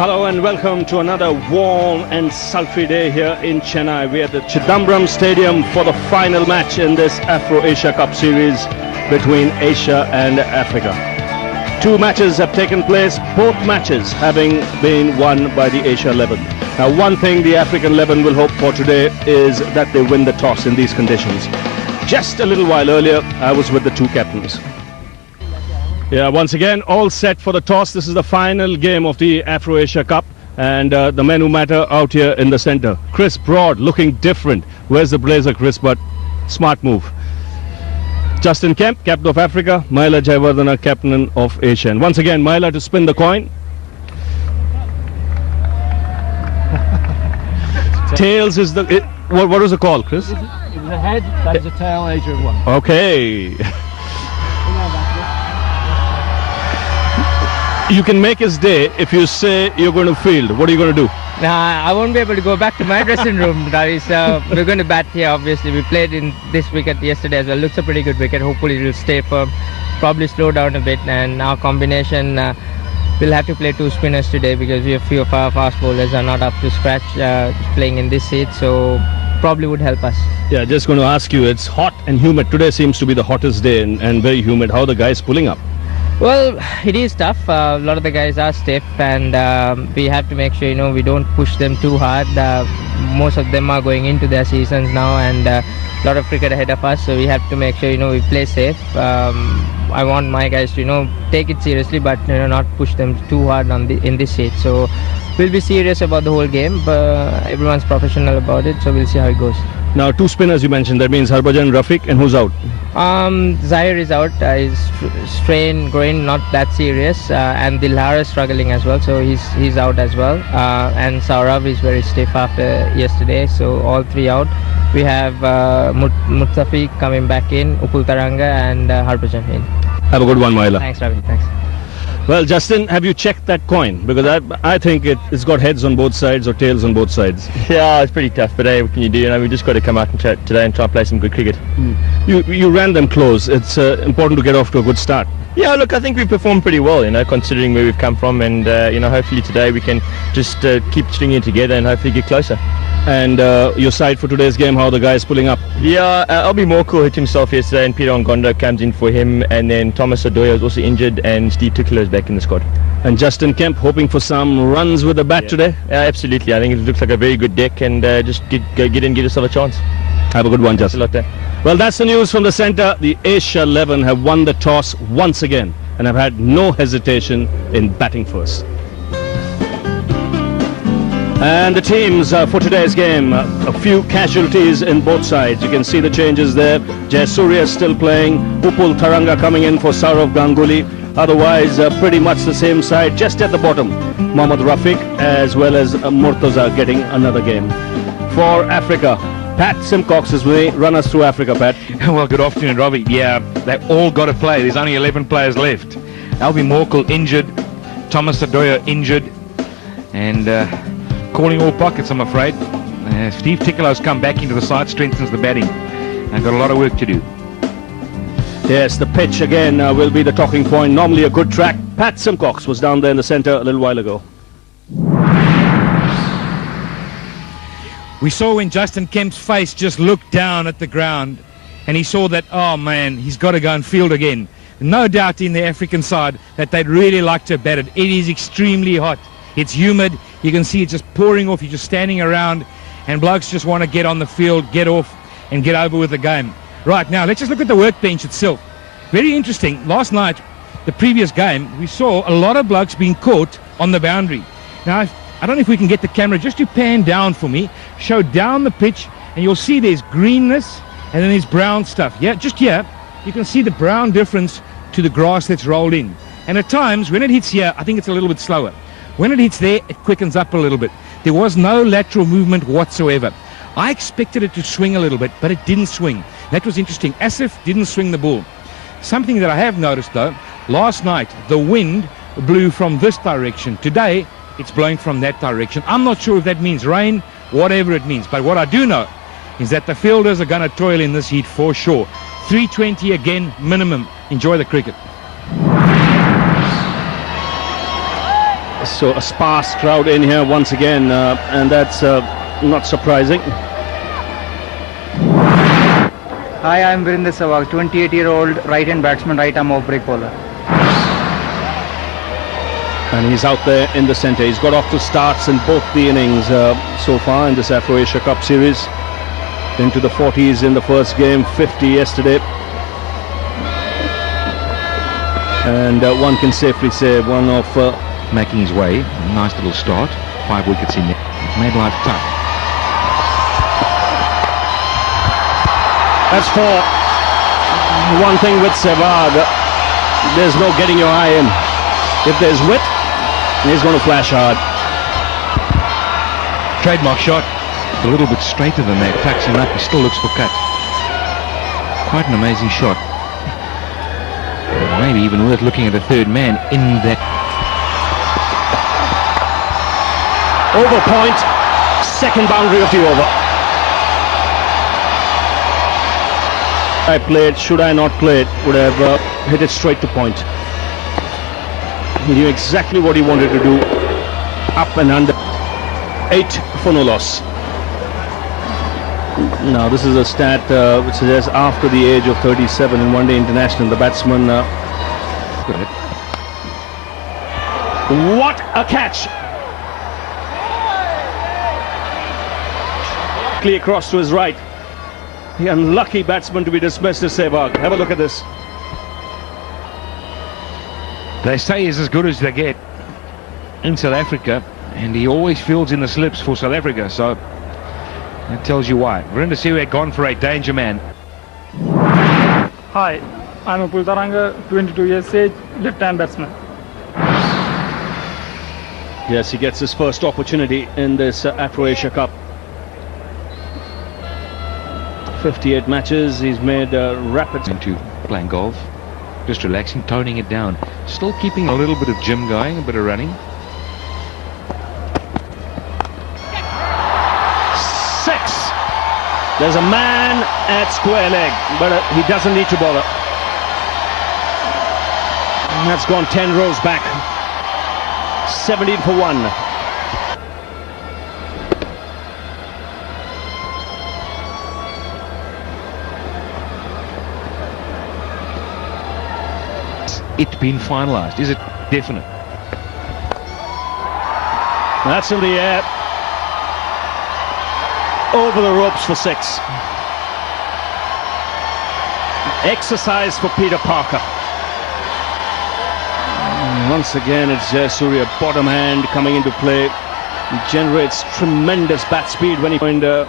Hello and welcome to another warm and sultry day here in Chennai. We are at the Chidambaram Stadium for the final match in this Afro-Asia Cup series between Asia and Africa. Two matches have taken place, both matches having been won by the Asia 11. Now, one thing the African 11 will hope for today is that they win the toss in these conditions. Just a little while earlier, I was with the two captains. Yeah, once again, all set for the toss. This is the final game of the Afro-Asia Cup, and the men who matter out here in the center. Chris Broad looking different. Where's the blazer, Chris? But smart move. Justin Kemp, captain of Africa. Maila Jayawardena, captain of Asia. And once again, Maila to spin the coin. Tails is the... what was the call, Chris? It was a head, that is a tail, Asia won. Okay. You can make his day if you say you're going to field. What are you going to do? Nah, I won't be able to go back to my dressing room, Ravi. So we're going to bat here, obviously. We played in this wicket yesterday as well. Looks a pretty good wicket. Hopefully it will stay firm. Probably slow down a bit. And our combination, we'll have to play two spinners today because we have few of our fast bowlers are not up to scratch playing in this seat. So probably would help us. Yeah, just going to ask you, it's hot and humid. Today seems to be the hottest day and very humid. How are the guys pulling up? Well, it is tough. A lot of the guys are stiff, and we have to make sure, we don't push them too hard. Most of them are going into their seasons now, and a lot of cricket ahead of us, so we have to make sure, we play safe. I want my guys to, take it seriously, but, not push them too hard in this seat. So we'll be serious about the whole game, but everyone's professional about it, so we'll see how it goes. Now, two spinners you mentioned. That means Harbhajan, Rafiq, and who's out? Zahir is out. His strain groin not that serious, and Dilhar is struggling as well, so he's out as well. And Saurav is very stiff after yesterday, so all three out. We have Mustafiq coming back in, Upul Taranga, and Harbhajan in. Have a good one, Maila. Thanks, Ravi. Thanks. Well, Justin, have you checked that coin? Because I think it's got heads on both sides or tails on both sides. Yeah, it's pretty tough, but hey, what can you do? We've just got to come out and chat today and try and play some good cricket. You ran them close. It's important to get off to a good start. Yeah, look, I think we've performed pretty well, considering where we've come from, and hopefully today we can just keep stringing it together and hopefully get closer. And your side for today's game, how are the guys pulling up? Yeah, Albie Morkel hit himself yesterday, and Peter Ongondo comes in for him, and then Thomas Adoya is also injured, and Steve Tickler is back in the squad. And Justin Kemp hoping for some runs with the bat today? Yeah, absolutely. I think it looks like a very good deck, and just get in and give yourself a chance. Have a good one, Justin. Thanks a lot, Well, that's the news from the centre. The Asia 11 have won the toss once again and have had no hesitation in batting first. And the teams for today's game, a few casualties in both sides. You can see the changes there. Jayasuriya still playing, Upul Taranga coming in for Saurav Ganguly. Otherwise, pretty much the same side, just at the bottom. Mohammad Rafiq as well as Murtaza getting another game. For Africa, Pat Simcox is with me. Run us through Africa, Pat. Well, good afternoon, Robbie. Yeah, they've all got to play. There's only 11 players left. Albie Morkel injured, Thomas Adoya injured, and calling all pockets, I'm afraid. Steve Tickler's come back into the side, strengthens the batting. They've got a lot of work to do. Yes, the pitch again will be the talking point. Normally a good track. Pat Simcox was down there in the centre a little while ago. We saw when Justin Kemp's face just looked down at the ground, and he saw that, oh man, he's got to go and field again. No doubt in the African side that they'd really like to bat it. It is extremely hot. It's humid. You can see it just pouring off. You're just standing around, and blokes just want to get on the field, get off, and get over with the game. Right, now, let's just look at the workbench itself. Very interesting. Last night, the previous game, we saw a lot of blokes being caught on the boundary. Now, I don't know if we can get the camera just to pan down for me, show down the pitch, and you'll see there's greenness, and then there's brown stuff. Yeah, just here, you can see the brown difference to the grass that's rolled in. And at times, when it hits here, I think it's a little bit slower. When it hits there, it quickens up a little bit. There was no lateral movement whatsoever. I expected it to swing a little bit, but it didn't swing. That was interesting. Asif didn't swing the ball. Something that I have noticed, though, last night, the wind blew from this direction. Today, it's blowing from that direction. I'm not sure if that means rain, whatever it means. But what I do know is that the fielders are going to toil in this heat for sure. 320 again, minimum. Enjoy the cricket. So a sparse crowd in here once again, and that's not surprising. Hi, I'm Virender Sehwag, 28-year-old right-hand batsman, right-arm off-break bowler. And he's out there in the centre. He's got off to starts in both the innings so far in this Afro-Asia Cup series. Into the 40s in the first game, 50 yesterday. And one can safely say one of... making his way. Nice little start. 5 wickets in there. Made life tough. As for one thing with Sehwag, there's no getting your eye in. If there's wit, he's going to flash hard. Trademark shot. A little bit straighter than that. Tucks him up. He still looks for cut. Quite an amazing shot. Maybe even worth looking at a third man in that. Over point, second boundary of the over. I played, should I not play it, would have hit it straight to point. He knew exactly what he wanted to do, up and under. 8 for no loss. Now this is a stat which suggests after the age of 37 in one-day international, the batsman... What a catch! Across to his right. The unlucky batsman to be dismissed is Sehwag. Have a look at this. They say he's as good as they get in South Africa, and he always fields in the slips for South Africa, so that tells you why. Virender Sehwag gone for a danger man. Hi, I'm Apul Taranga, 22 years age, left-hand batsman. Yes, he gets his first opportunity in this Afro-Asia Cup. 58 matches, he's made rapid... Into playing golf, just relaxing, toning it down. Still keeping a little bit of gym going, a bit of running. 6! There's a man at square leg, but he doesn't need to bother. And that's gone 10 rows back. 17 for 1. It been finalized? Is it definite? That's in the air. Over the ropes for 6. Exercise for Peter Parker. And once again, it's Jayasuriya, bottom hand coming into play. He generates tremendous bat speed when he find a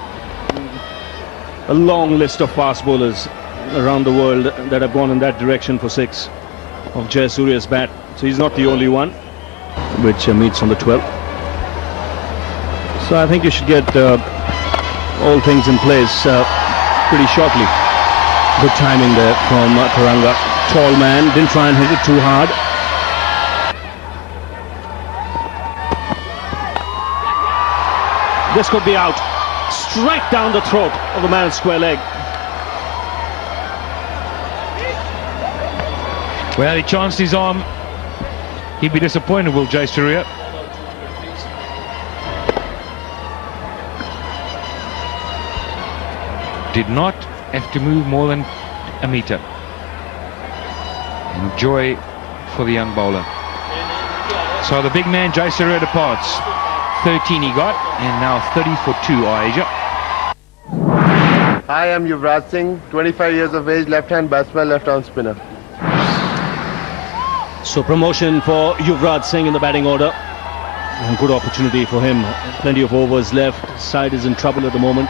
long list of fast bowlers around the world that have gone in that direction for 6. Of Jayasuriya's bat, so he's not the only one, which meets on the 12th. So I think you should get all things in place pretty shortly. Good timing there from Taranga. Tall man, didn't try and hit it too hard. This could be out. Straight down the throat of the man at square leg. Well, he chanced his arm. He'd be disappointed, will Jayasuriya. Did not have to move more than a meter. Enjoy for the young bowler. So the big man Jayasuriya departs. 13 he got, and now 30 for 2, Asia. Hi, I'm Yuvraj Singh, 25 years of age, left-hand batsman, left-arm spinner. So promotion for Yuvraj Singh in the batting order. And good opportunity for him. Plenty of overs left. Side is in trouble at the moment.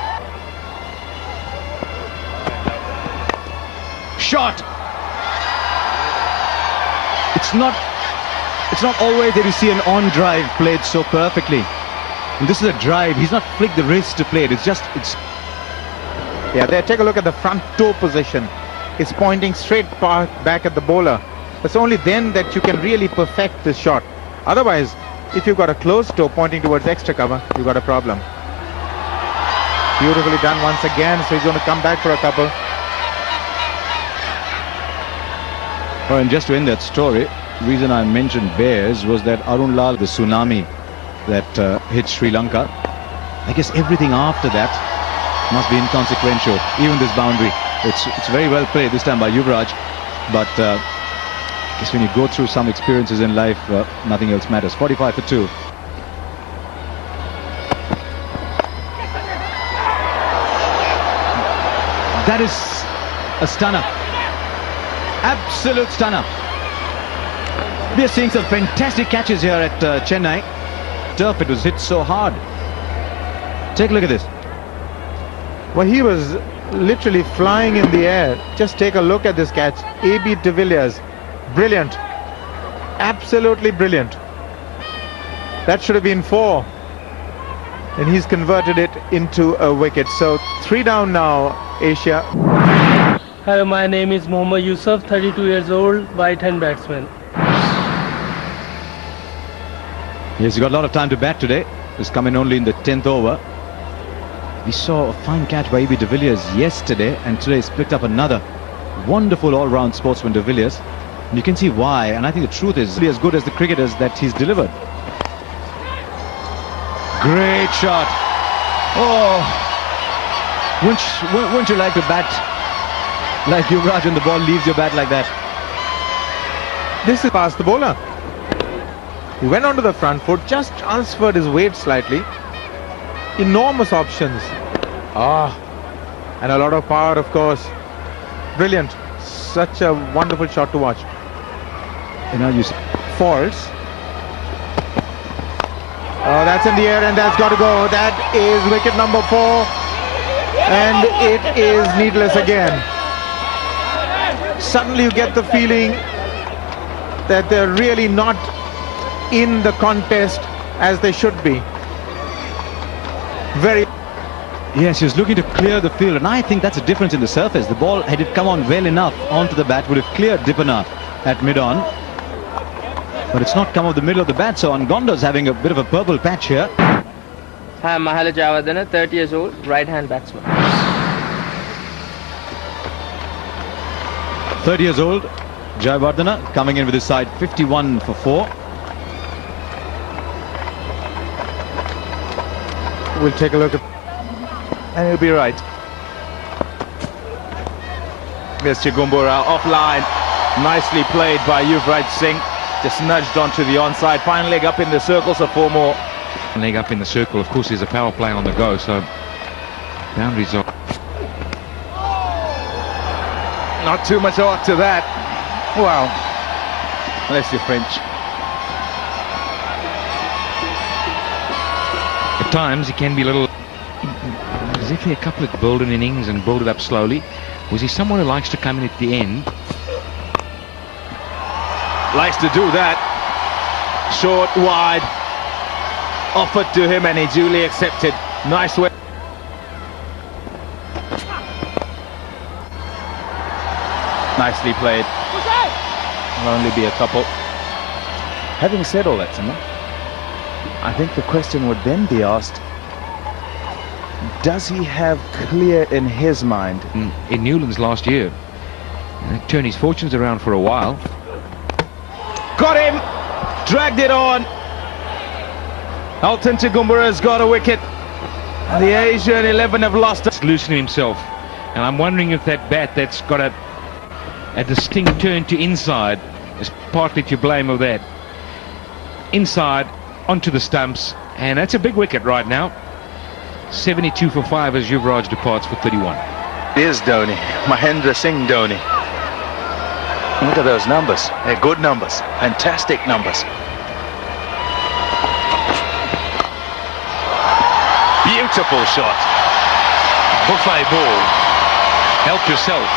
Shot. It's not always that you see an on drive played so perfectly. And this is a drive. He's not flicked the wrist to play it. It's yeah, there, take a look at the front toe position. It's pointing straight back at the bowler. It's only then that you can really perfect this shot. Otherwise, if you've got a closed toe pointing towards extra cover, you've got a problem. Beautifully done once again, so he's going to come back for a couple. Oh, and just to end that story, reason I mentioned Bears was that Arun Lal, the tsunami that hit Sri Lanka. I guess everything after that must be inconsequential. Even this boundary, it's very well played this time by Yuvraj, but I guess when you go through some experiences in life, nothing else matters. 45 for 2. That is a stunner. Absolute stunner. We are seeing some fantastic catches here at Chennai. Turf, it was hit so hard. Take a look at this. Well, he was literally flying in the air. Just take a look at this catch. A.B. de Villiers. Brilliant. Absolutely brilliant. That should have been 4. And he's converted it into a wicket. So 3 down now, Asia. Hi, my name is Mohammad Yusuf, 32 years old, right-hand batsman. Yes, he got a lot of time to bat today. He's come in only in the 10th over. We saw a fine catch by A.B. de Villiers yesterday, and today he's picked up another wonderful all-round sportsman, de Villiers. And you can see why, and I think the truth is as good as the cricketers that he's delivered. Great shot. Oh, wouldn't you like to bat like Yuvraj when the ball leaves your bat like that? This is past the bowler. He went onto the front foot, just transferred his weight slightly. Enormous options. And a lot of power, of course. Brilliant. Such a wonderful shot to watch. You know, you see Falls. Oh, that's in the air and that's got to go. That is wicket number 4. And it is needless again. Suddenly you get the feeling that they're really not in the contest as they should be. Very. Yes, he was looking to clear the field, and I think that's a difference in the surface. The ball, had it come on well enough onto the bat, would have cleared Dipana at mid-on. But it's not come off the middle of the bat, so Angondo's having a bit of a purple patch here. Hi, I'm Mahala Javadana, 30 years old, right-hand batsman. 30 years old, Jayawardena coming in with his side 51 for 4. We'll take a look at, and he'll be right. Mr. Gumbura offline, nicely played by Yuvraj Singh, just nudged onto the onside, fine leg up in the circle, so 4 more. Leg up in the circle, of course there's a power play on the go, so boundaries are Not too much art to that. Wow. Bless you, French. at times he can be a little as if he a couple of build an innings and build it up slowly. Was he someone who likes to come in at the end? Likes to do that. Short, wide, offered to him and he duly accepted. Nice way. Nicely played. Will only be a couple. Having said all that, Simon, I think the question would then be asked, does he have clear in his mind? In Newlands last year, turned his fortunes around for a while. Got him! Dragged it on! Alton Chigumbura's got a wicket. The Asian 11 have lost it. Loosening himself. And I'm wondering if that bat that's got a distinct turn to inside is partly to blame of that. Inside, onto the stumps, and that's a big wicket right now. 72 for 5 as Yuvraj departs for 31. Here's Dhoni, Mahendra Singh Dhoni. Look at those numbers. They're good numbers, fantastic numbers. Beautiful shot. Buffet ball. Help yourself.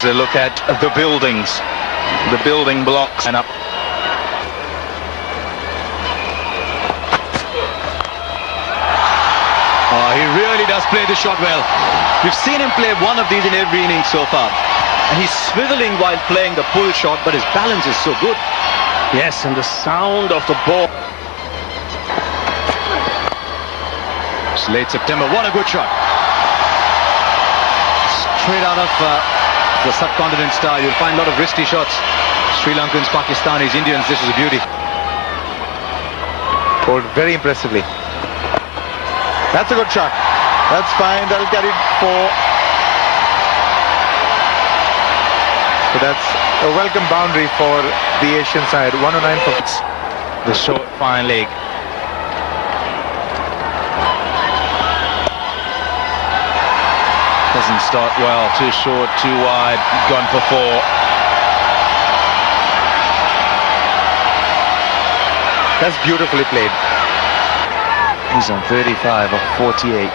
To look at the buildings, the building blocks, and up. Oh, he really does play the shot well. We've seen him play one of these in every inning so far. And he's swiveling while playing the pull shot, but his balance is so good. Yes, and the sound of the ball. It's late September. What a good shot. Straight out of the subcontinent style. You'll find a lot of risky shots. Sri Lankans, Pakistanis, Indians, this is a beauty. Bowled very impressively. That's a good shot. That's fine. That'll carry 4. So that's a welcome boundary for the Asian side. 109 for the short fine leg. Doesn't start well. Too short, too wide. Gone for 4. That's beautifully played. He's on 35 of 48.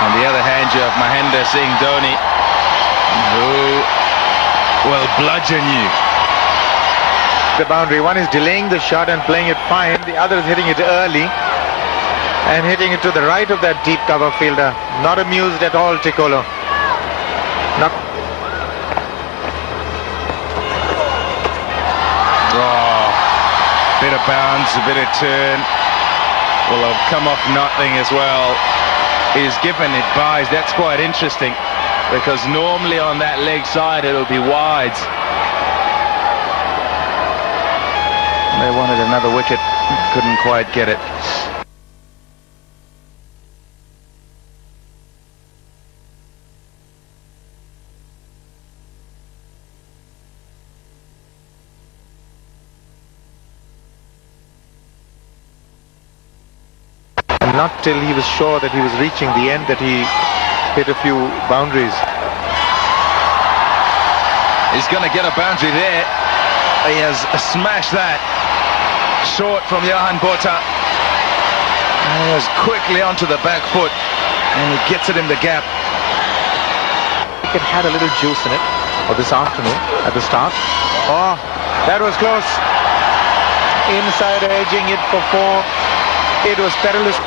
On the other hand, you have Mahendra Singh Dhoni, who will bludgeon you. The boundary. One is delaying the shot and playing it fine. The other is hitting it early and hitting it to the right of that deep cover fielder. Not amused at all, Ticolo. Not. Bit of bounce, a bit of turn. Will have come off nothing as well. He's given it buys. That's quite interesting, because normally on that leg side it'll be wide. They wanted another wicket, couldn't quite get it. And not till he was sure that he was reaching the end that he hit a few boundaries. He's going to get a boundary there. He has smashed that. Short from Johan Botha. And he was quickly onto the back foot, and he gets it in the gap. It had a little juice in it for this afternoon at the start. Oh, that was close. Inside edging it for 4. It was perilous.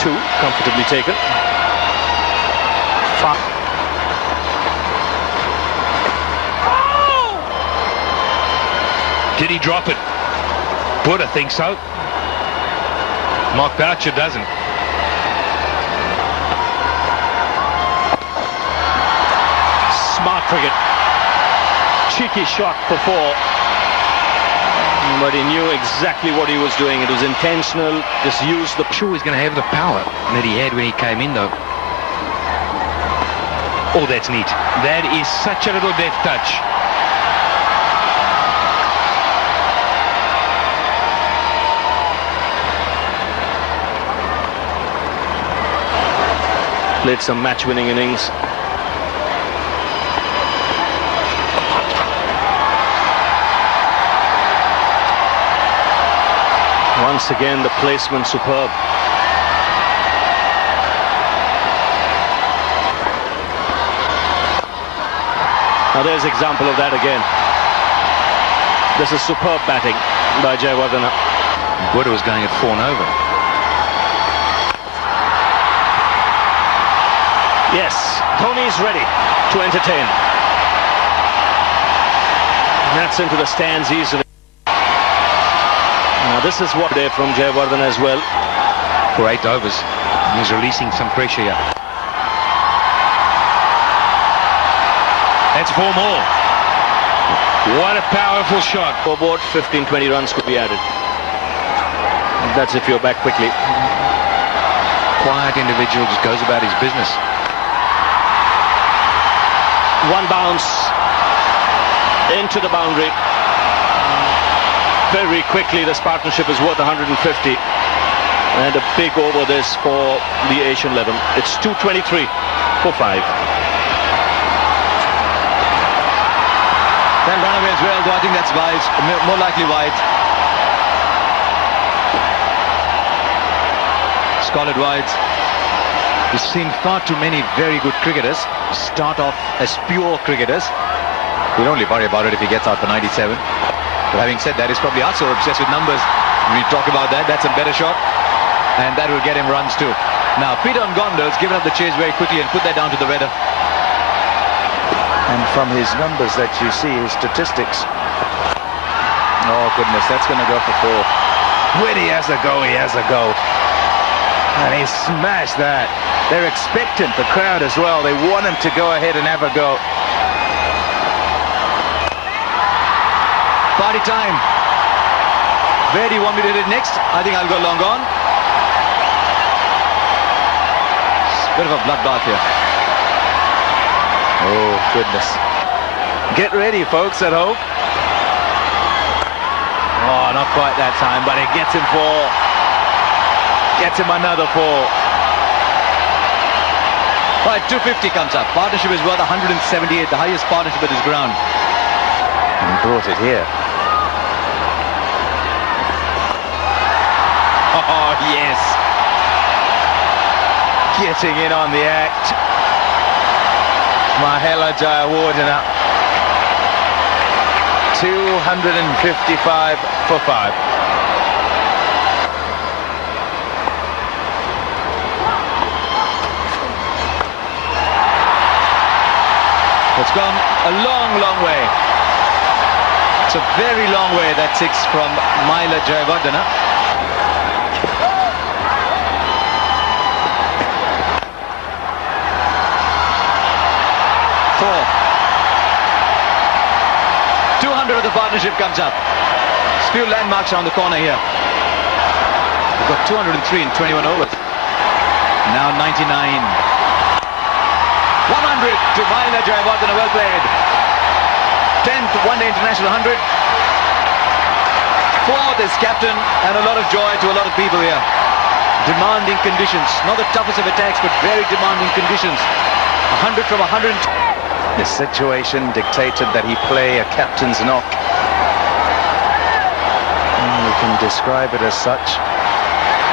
Two comfortably taken. Did he drop it? Buddha thinks so. Mark Boucher doesn't. Smart cricket. Cheeky shot for 4. But he knew exactly what he was doing. It was intentional. Just used the... Sure he's going to have the power that he had when he came in, though. Oh, that's neat. That is such a little deft touch. Played some match-winning innings. Once again, the placement superb. Now there's example of that again. This is superb batting by Jayawardene. Buddha was going at 4 and over. Yes, Dhoni's ready to entertain. And that's into the stands easily. Now this is what day from Jayawardene as well. For 8 overs. He's releasing some pressure here. That's 4 more. What a powerful shot. Forward, 15-20 runs could be added. That's if you're back quickly. Quiet individual, just goes about his business. One bounce into the boundary. Very quickly, this partnership is worth 150. And a big over this for the Asian 11. It's 223 for 5. Then run away as well, though I think that's wide, more likely wide. Scollard wide. We've seen far too many very good cricketers start off as pure cricketers. We'll only worry about it if he gets out for 97. But having said that, he's probably also obsessed with numbers. We talk about that. That's a better shot. And that will get him runs too. Now, Peter Ngondo's given up the chase very quickly and put that down to the weather. And from his numbers that you see, his statistics, Oh, goodness, that's going to go for 4. When he has a go, he has a go. And he smashed that. They're expectant, the crowd as well. They want him to go ahead and have a go. Party time. Where do you want me to hit it next? I think I'll go long on. Bit of a bloodbath here. Oh, goodness. Get ready, folks, at home. Oh, not quite that time, but it gets him 4. Gets him another 4. All right, 250 comes up. Partnership is worth 178, the highest partnership at this ground. And brought it here. Oh, yes. Getting in on the act. Mahela Jayawardena. 255 for 5. It's gone a long, long way. It's a very long way, that 6 from Mahela Jayawardena. Of the partnership comes up. There's few landmarks around the corner here. We've got 203 in 21 overs. Now 99. 100 to Mahela Jayawardena, well played. 10th one-day international 100. 4th is captain, and a lot of joy to a lot of people here. Demanding conditions, not the toughest of attacks, but very demanding conditions. 100 from 100. The situation dictated that he play a captain's knock. We can describe it as such.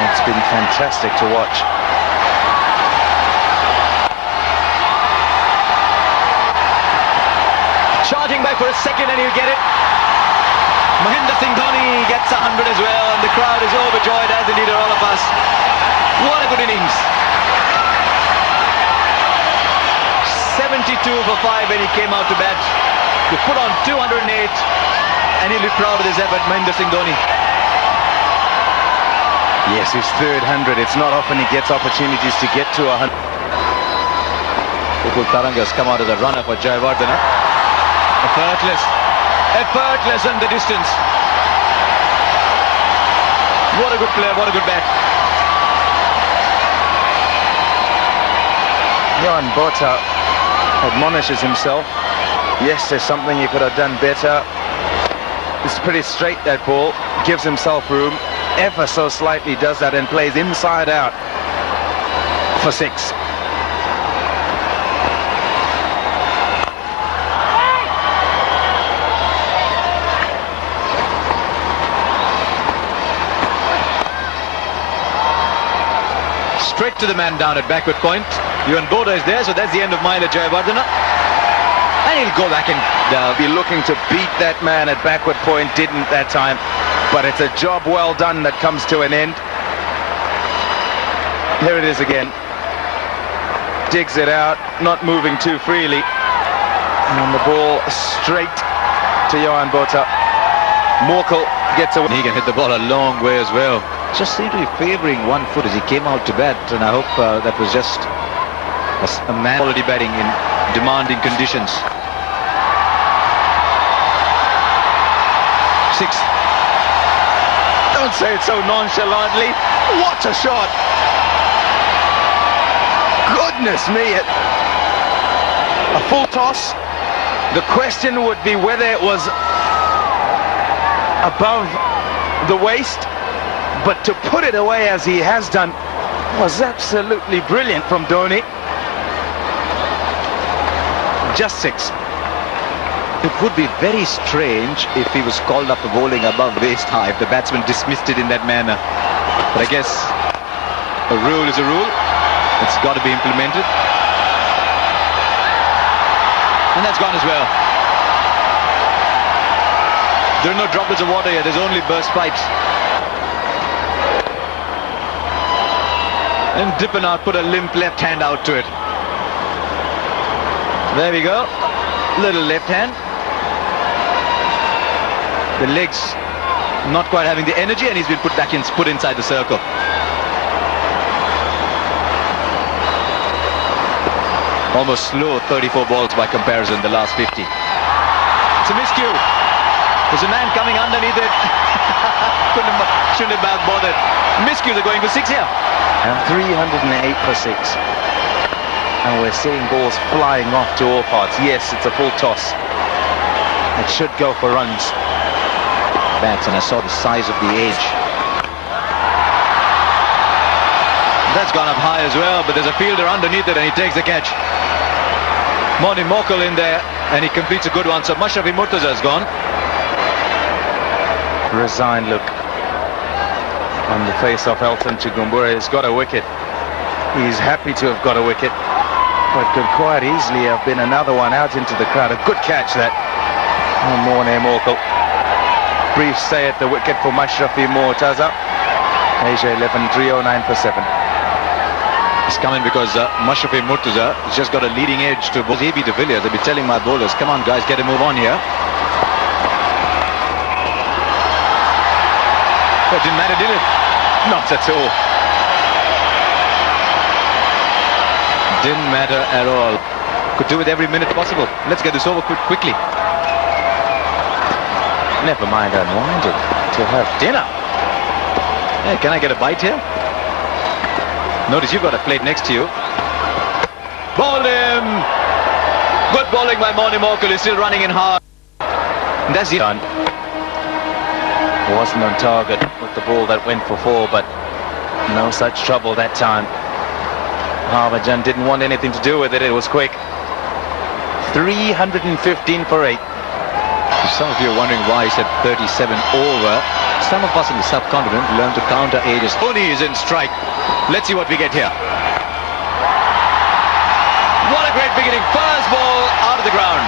It's been fantastic to watch. Charging back for a second and he'll get it. Mahendra Singh Dhoni gets 100 as well, and the crowd is overjoyed, as indeed are all of us. What a good innings. 72 for 5 when he came out to bat. He put on 208, and he'll be proud of this effort, Mahendra Singh Dhoni. Yes, his 3rd 100. It's not often he gets opportunities to get to 100. Upul Taranga's come out as a runner for Jayawardena. Effortless in the distance. What a good player, what a good bat. Johan Botha admonishes himself. Yes, there's something he could have done better. It's pretty straight, that ball. Gives himself room. Ever so slightly does that and plays inside out for 6. Straight to the man down at backward point. Johan Botha is there, so that's the end of Mahela Jayawardena. And he'll go back and be looking to beat that man at backward point. Didn't that time. But it's a job well done that comes to an end. Here it is again. Digs it out, not moving too freely. And the ball straight to Johan Botha. Morkel gets away. He can hit the ball a long way as well. Just seemed to be favouring one foot as he came out to bat, and I hope that was just a man quality batting in demanding conditions. 6. Don't say it so nonchalantly. What a shot! Goodness me! A full toss. The question would be whether it was above the waist, but to put it away as he has done was absolutely brilliant from Dhoni. Just 6. It would be very strange if he was called up for bowling above waist high, if the batsman dismissed it in that manner. But I guess a rule is a rule. It's got to be implemented. And that's gone as well. There are no droplets of water here, there's only burst pipes. And Dippenath put a limp left hand out to it. There we go. Little left hand. The legs not quite having the energy, and he's been put inside the circle. Almost slow 34 balls by comparison, the last 50. It's a miscue. There's a man coming underneath it. Shouldn't have bothered. Miscues are going for 6 here. And 308 for 6. And we're seeing balls flying off to all parts. Yes, it's a full toss. It should go for runs. Bats, and I saw the size of the edge. That's gone up high as well, but there's a fielder underneath it and he takes the catch. Moni Mokal in there, and he completes a good one. So Mashrafi Murtaza has gone. Resigned look on the face of Elton Chigumbura. He's got a wicket. He's happy to have got a wicket, but could quite easily have been another one out into the crowd. A good catch that. Oh, Moni Mokal. Brief stay at the wicket for Mashrafi Murtaza. Asia 11, 309 for 7. It's coming because Mashrafi Murtaza has just got a leading edge to A.B. de Villiers. They'll be telling my bowlers, come on guys, get a move on here. That didn't matter, did it? Not at all. Didn't matter at all. Could do it every minute possible. Let's get this over quickly. Never mind unwinding to have dinner. Hey, can I get a bite here? Notice you've got a plate next to you. Bowled him! Good bowling by Moni Mokal. He's still running in hard. And that's it. Done. Wasn't on target with the ball that went for 4, but no such trouble that time. Harbhajan didn't want anything to do with it. It was quick. 315 for 8. Some of you are wondering why he said 37 over. Some of us in the subcontinent learn to counter ages. Dhoni is in strike. Let's see what we get here. What a great beginning. First ball out of the ground.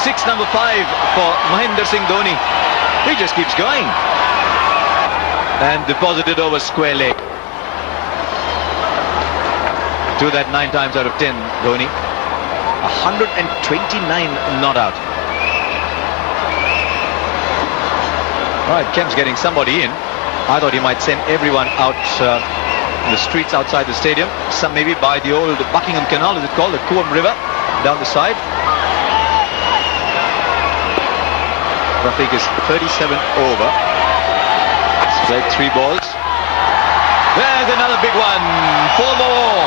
6 number 5 for Mahendra Singh Dhoni. He just keeps going. And deposited over square leg. Do that 9 times out of 10, Dhoni. 129 not out. All right, Kemp's getting somebody in. I thought he might send everyone out in the streets outside the stadium. Some maybe by the old Buckingham Canal, is it called? The Coombe River, down the side. Rafiq is 37 over. Straight 3 balls. There's another big one. 4 more.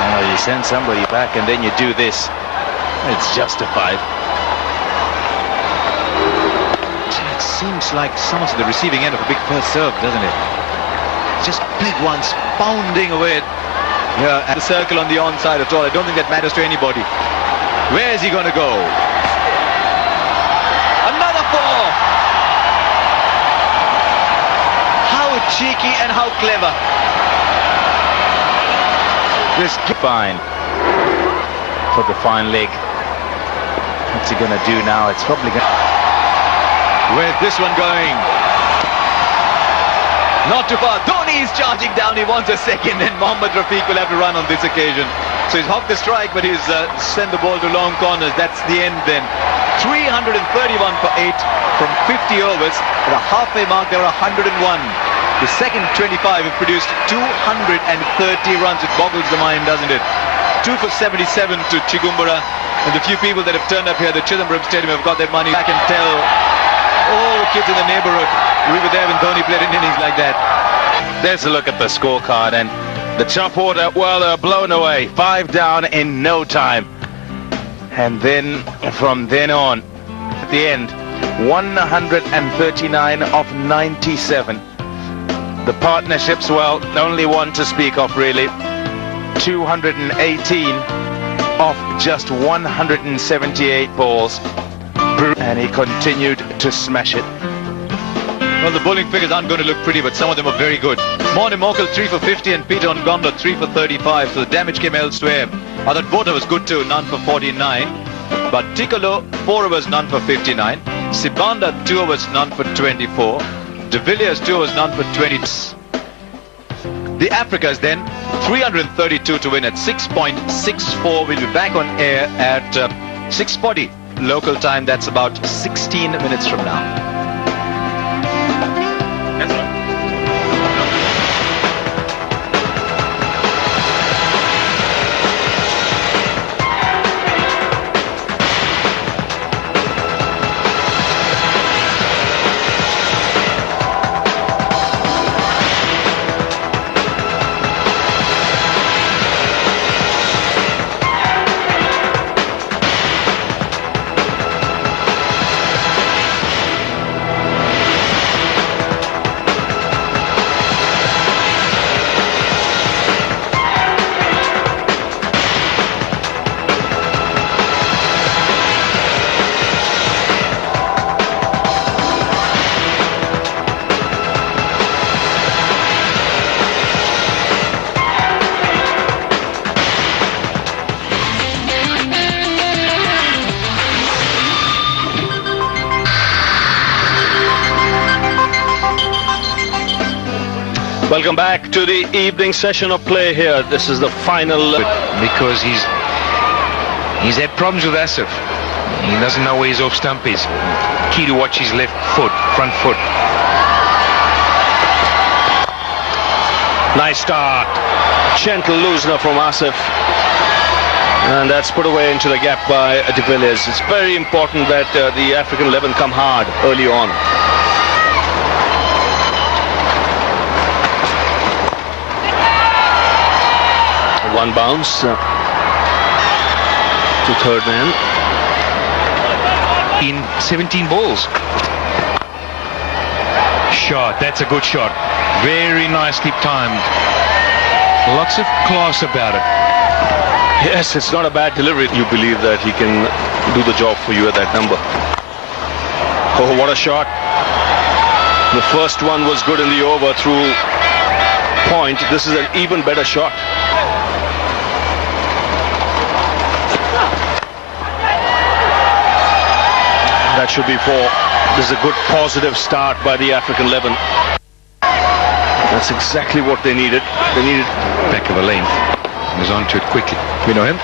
Oh, you send somebody back and then you do this. It's justified. It seems like someone's at the receiving end of a big first serve, doesn't it? Just big ones pounding away at the circle on the onside at all. I don't think that matters to anybody. Where is he going to go? Another 4! How cheeky and how clever. This fine for the fine leg. What's he going to do now? It's probably going to... Where's this one going? Not too far. Dhoni is charging down. He wants a second, and Mohammad Rafiq will have to run on this occasion. So he's hopped the strike, but he's sent the ball to long corners. That's the end then. 331 for 8 from 50 overs. At a halfway mark, there were 101. The second 25 have produced 230 runs. It boggles the mind, doesn't it? 2 for 77 to Chigumbura. And the few people that have turned up here at the Chidambaram Stadium have got their money back and tell all the kids in the neighborhood we were there when Dhoni played in innings like that. There's a look at the scorecard, and the top order, well, they're blown away. 5 down in no time. And then, from then on, at the end, 139 of 97. The partnerships, well, only one to speak of, really. 218 off just 178 balls. And he continued to smash it. Well, the bowling figures aren't going to look pretty, but some of them are very good. Moni Mokal 3 for 50 and Peter Ngonda 3 for 35. So the damage came elsewhere. I thought Botha was good too, none for 49. But Tikolo 4 overs, none for 59. Sibanda 2 overs, none for 24. De Villiers 2 overs, none for 20. The Africas then 332 to win at 6.64. We'll be back on air at 6:40 local time. That's about 16 minutes from now. Welcome back to the evening session of play here. This is the final. Because he's had problems with Asif. He doesn't know where his off stump is. Key to watch his left foot, front foot. Nice start. Gentle loosener from Asif. And that's put away into the gap by de Villiers. It's very important that the African 11 come hard early on. One bounce to third man. In 17 balls. Shot, that's a good shot. Very nicely timed. Lots of class about it. Yes, it's not a bad delivery. You believe that he can do the job for you at that number. Oh, what a shot. The first one was good in the over through point. This is an even better shot. That should be four. This is a good positive start by the African 11. That's exactly what they needed. They needed back of the lane. He was onto it quickly. We know him.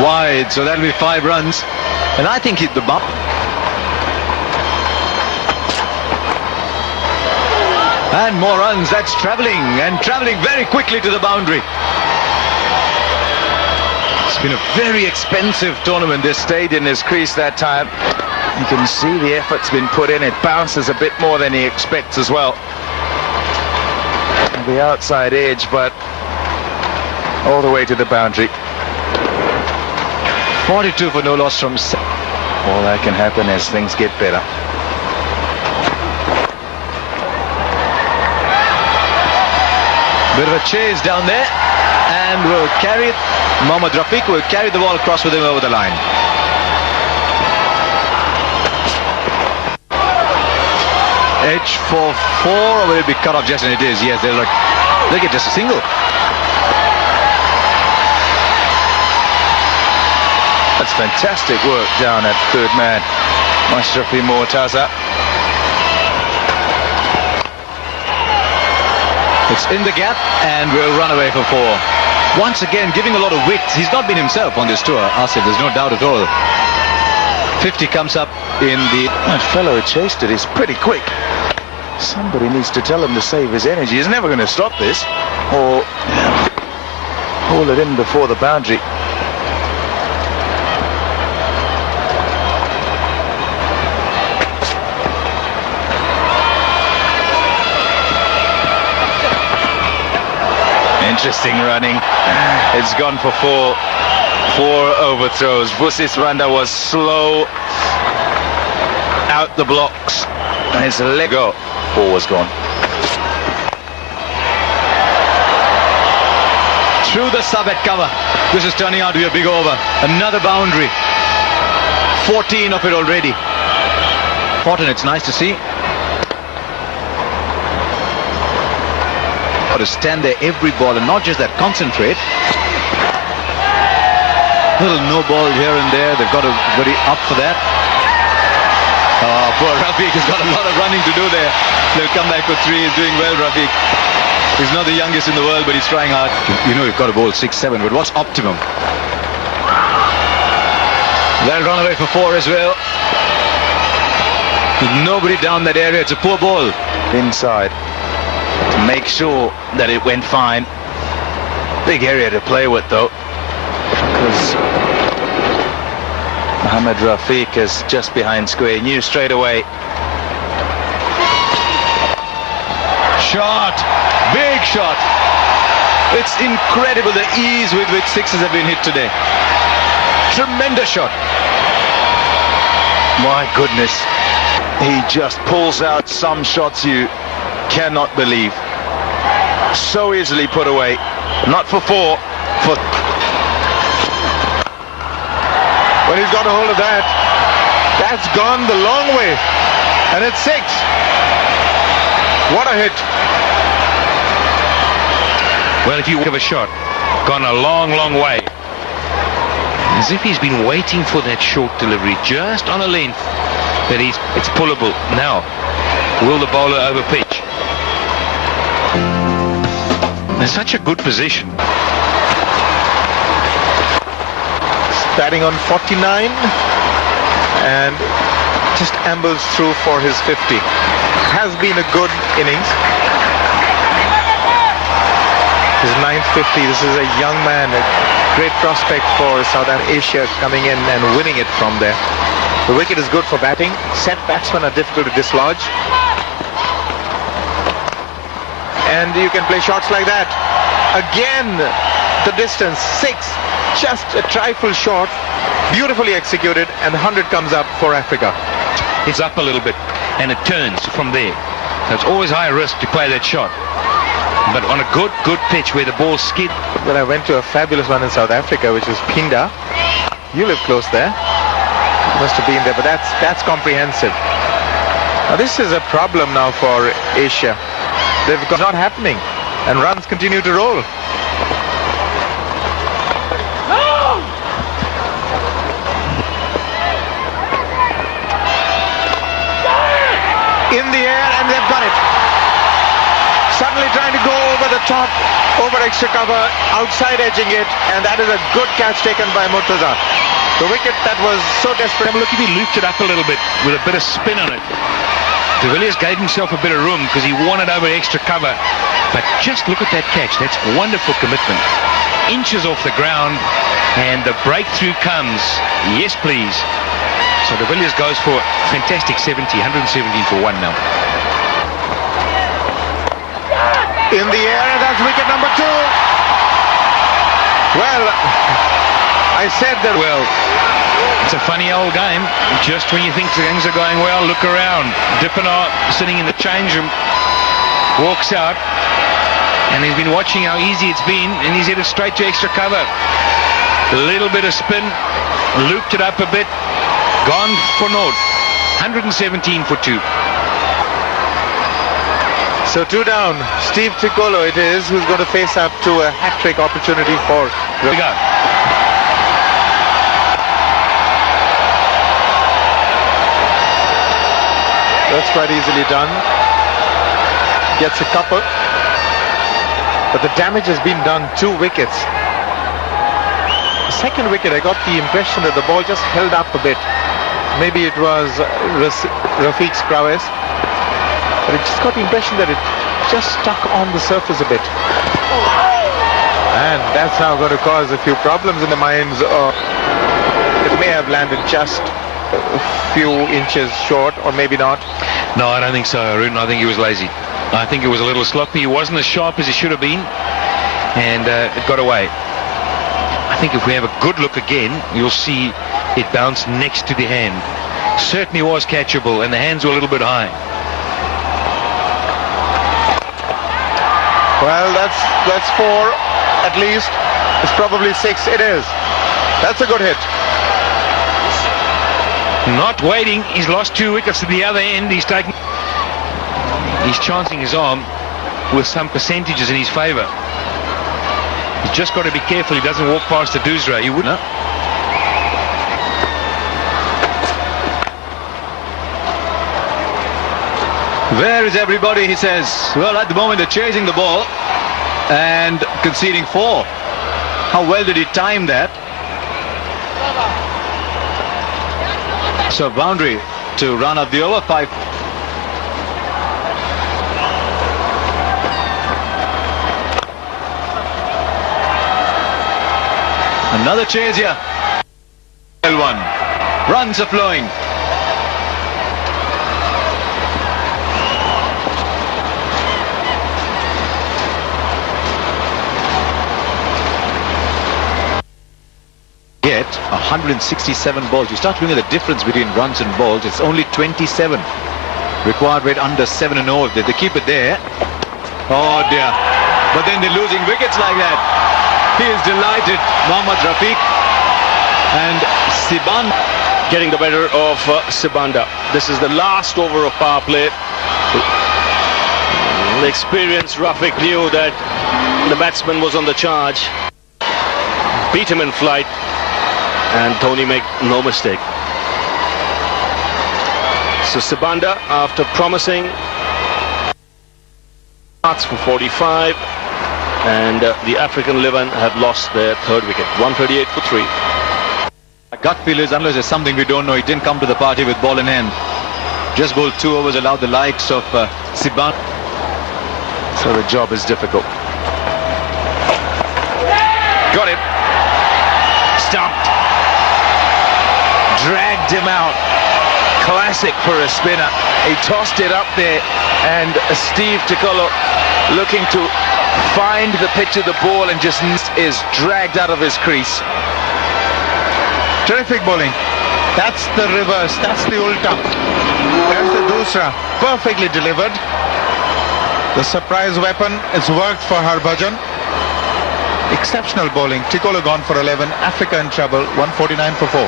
Wide, so that'll be 5 runs. And I think hit the bump. And more runs. That's travelling, and travelling very quickly to the boundary. It's been a very expensive tournament. This stayed in his crease that time. You can see the effort's been put in. It bounces a bit more than he expects as well. The outside edge, but all the way to the boundary. 42 for no loss from... All that can happen as things get better. Bit of a chase down there, and will carry it. Mohammad Rafiq will carry the ball across with him over the line. Edge for 4, or will it be cut off just and it is? Yes, they'll get just a single. That's fantastic work down at third man. Mashrafi Mortaza. It's in the gap and will run away for 4. Once again, giving a lot of width. He's not been himself on this tour, Asif, there's no doubt at all. 50 comes up in the... That fellow who chased it is pretty quick. Somebody needs to tell him to save his energy. He's never going to stop this. Or haul it in before the boundary. Interesting running. It's gone for 4 overthrows. Vusis Randa was slow out the blocks. And his leg go. 4 was gone. Through the sub at cover. This is turning out to be a big over. Another boundary. 14 of it already. Important, it's nice to see. To stand there every ball and not just that, concentrate. Little no ball here and there. They've got to very up for that. Oh, poor Rafiq has got a lot of running to do there. They'll come back for 3. He's doing well, Rafiq. He's not the youngest in the world, but he's trying hard. You know you've got to bowl 6-7, but what's optimum? That'll run away for 4 as well. With nobody down that area, it's a poor ball. Inside to make sure that it went fine. Big area to play with though, because Mohammad Rafiq is just behind square. Knew straight away. Shot, big shot. It's incredible the ease with which sixes have been hit today. Tremendous shot. My goodness, he just pulls out some shots you cannot believe. So easily put away. Not for 4, for... When he's got a hold of that, that's gone the long way. And it's 6. What a hit. Well, if you have a shot, gone a long, long way. As if he's been waiting for that short delivery, just on a length that it's pullable. Now, will the bowler overpitch? It's such a good position. Batting on 49 and just ambles through for his 50. Has been a good innings. His 9th 50. This is a young man, a great prospect for South Asia, coming in and winning it from there. The wicket is good for batting. Set batsmen are difficult to dislodge. And you can play shots like that. Again, the distance, 6. Just a trifle short. Beautifully executed, and 100 comes up for Africa. It's up a little bit, and it turns from there. So it's always high risk to play that shot. But on a good pitch where the ball skid. When I went to a fabulous one in South Africa, which is Pinda. You live close there. Must have been there, but that's comprehensive. Now this is a problem now for Asia. They've got not happening, and runs continue to roll. In the air, and they've got it. Suddenly trying to go over the top, over extra cover, outside edging it, and that is a good catch taken by Murtaza. The wicket that was so desperate. Look, if he looped it up a little bit with a bit of spin on it. De Villiers gave himself a bit of room because he wanted over extra cover. But just look at that catch. That's wonderful commitment. Inches off the ground, and the breakthrough comes. Yes, please. So De Villiers goes for fantastic 70, 117 for 1 now. In the air, and that's wicket number 2. Well, I said that. Well, it's a funny old game. Just when you think things are going well, look around. Dippenaar sitting in the change room walks out, and he's been watching how easy it's been, and he's headed straight to extra cover. A little bit of spin, looped it up a bit, gone for naught. 117 for 2. So 2 down. Steve Tricolo it is, who's going to face up to a hat-trick opportunity for... Here we go. That's quite easily done. Gets a couple. But the damage has been done. 2 wickets. The second wicket, I got the impression that the ball just held up a bit. Maybe it was Rafiq's prowess. But it just got the impression that it just stuck on the surface a bit. And that's now going to cause a few problems in the minds of... It may have landed just a few inches short, or maybe not. No, I don't think so, Arun. I think he was lazy. I think it was a little sloppy. He wasn't as sharp as he should have been, and it got away. I think if we have a good look again, you'll see it bounce next to the hand. Certainly was catchable, and the hands were a little bit high. Well, that's 4 at least. It's probably 6. It is. That's a good hit. Not waiting. He's lost 2 wickets to the other end. He's chancing his arm with some percentages in his favour. He's just got to be careful he doesn't walk past the Doosra. He wouldn't. Where is everybody, he says. Well, at the moment they're chasing the ball and conceding 4. How well did he time that? So boundary to run up the over. 5. Another chase here. L1. Runs are flowing. Get 167 balls. You start looking at the difference between runs and balls. It's only 27. Required rate under 7 and over. They keep it there. Oh dear. But then they're losing wickets like that. He is delighted. Mohammad Rafiq and Siban getting the better of Sibanda. This is the last over of power play. The experienced Rafiq knew that the batsman was on the charge. Beat him in flight. And Dhoni make no mistake. So Sibanda, after promising, starts for 45, and the African 11 have lost their third wicket. 138 for 3. A gut feel is, unless there's something we don't know, he didn't come to the party with ball in hand. Just bowled 2 overs, allowed the likes of Sibanda. So the job is difficult. Got him. Stumped. Dragged him out. Classic for a spinner. He tossed it up there, and Steve Tikolo looking to find the pitch of the ball and just is dragged out of his crease. Terrific bowling. That's the reverse. That's the ulta. There's the dusra. Perfectly delivered. The surprise weapon has worked for Harbhajan. Exceptional bowling. Tikolo gone for 11. Africa in trouble. 149 for 4.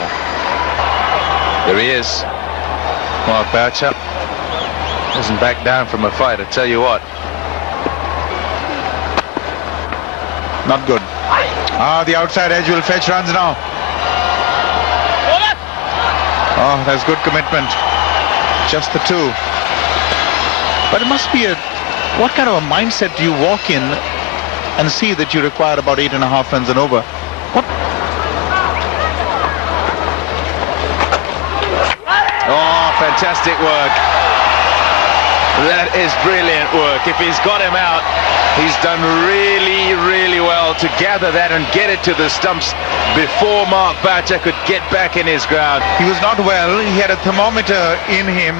There he is. Mark Boucher doesn't back down from a fight, I tell you what. Not good. The outside edge will fetch runs now. Oh, that's good commitment. Just the 2. But it must be what kind of a mindset do you walk in and see that you require about 8.5 runs and over? What? Oh, fantastic work. That is brilliant work. If he's got him out, he's done really, really well to gather that and get it to the stumps before Mark Boucher could get back in his ground. He was not well. He had a thermometer in him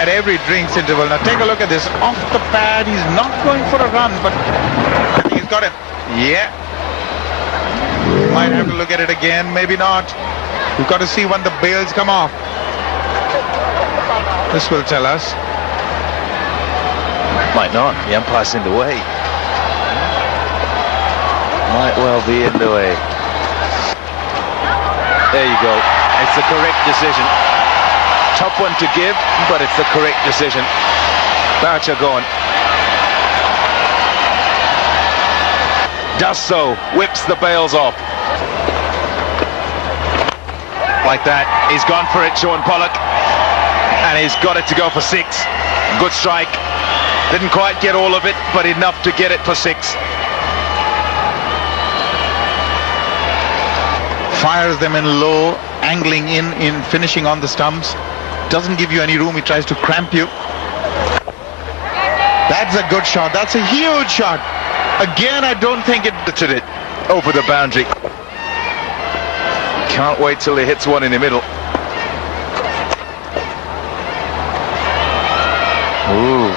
at every drinks interval. Now take a look at this. Off the pad, he's not going for a run, but I think he's got it. Yeah. Might have to look at it again, maybe not. We've got to see when the bails come off. This will tell us. Might not. The umpire's in the way. Might well be in the way. There you go. It's the correct decision. Tough one to give, but it's the correct decision. Boucher gone. Does so. Whips the bails off. Like that. He's gone for it, Sean Pollock. And he's got it to go for 6. Good strike. Didn't quite get all of it, but enough to get it for 6. Fires them in low, angling in finishing on the stumps. Doesn't give you any room. He tries to cramp you. That's a good shot. That's a huge shot. Again, I don't think it did it over the boundary. Can't wait till he hits one in the middle. Ooh.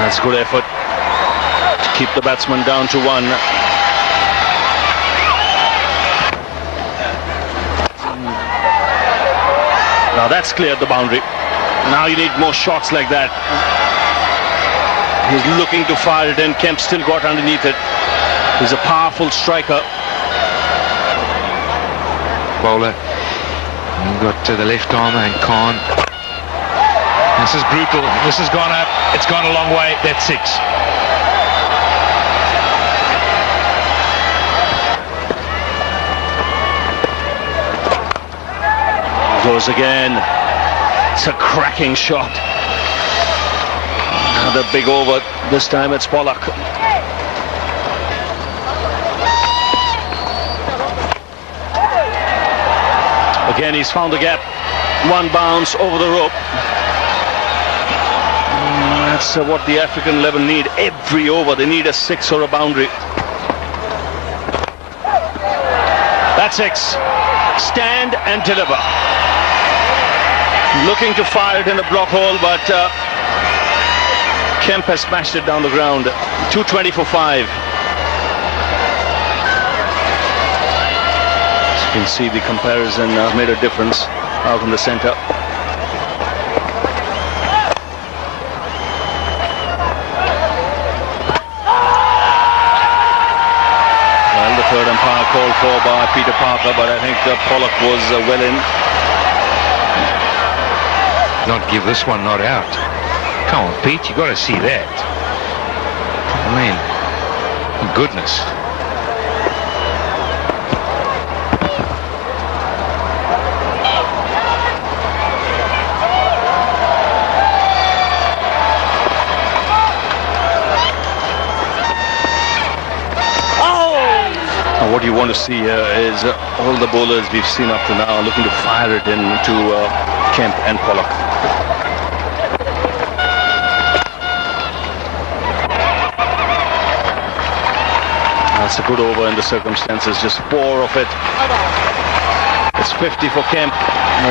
That's good effort to keep the batsman down to 1. Now that's cleared the boundary. Now you need more shots like that. He's looking to fire it in. Kemp still got underneath it. He's a powerful striker. Bowler. Got to the left arm and Khan. This is brutal. This has gone up. It's gone a long way. That's 6. Goes again. It's a cracking shot. Another big over. This time it's Pollock. Again, he's found the gap. One bounce over the rope. That's what the African level need every over. They need a 6 or a boundary. That's 6. Stand and deliver. Looking to fire it in the block hole, but Kemp has smashed it down the ground. 220 for 5. As you can see, the comparison made a difference out in the center. Well, the third umpire called for by Peter Parker, but I think Pollock was well in. Not give this one not out. Come on, Pete, you got to see that. I mean, goodness. Now what you want to see here is all the bowlers we've seen up to now looking to fire it into Kemp and Pollock. That's a good over in the circumstances, just 4 of it. It's 50 for Kemp.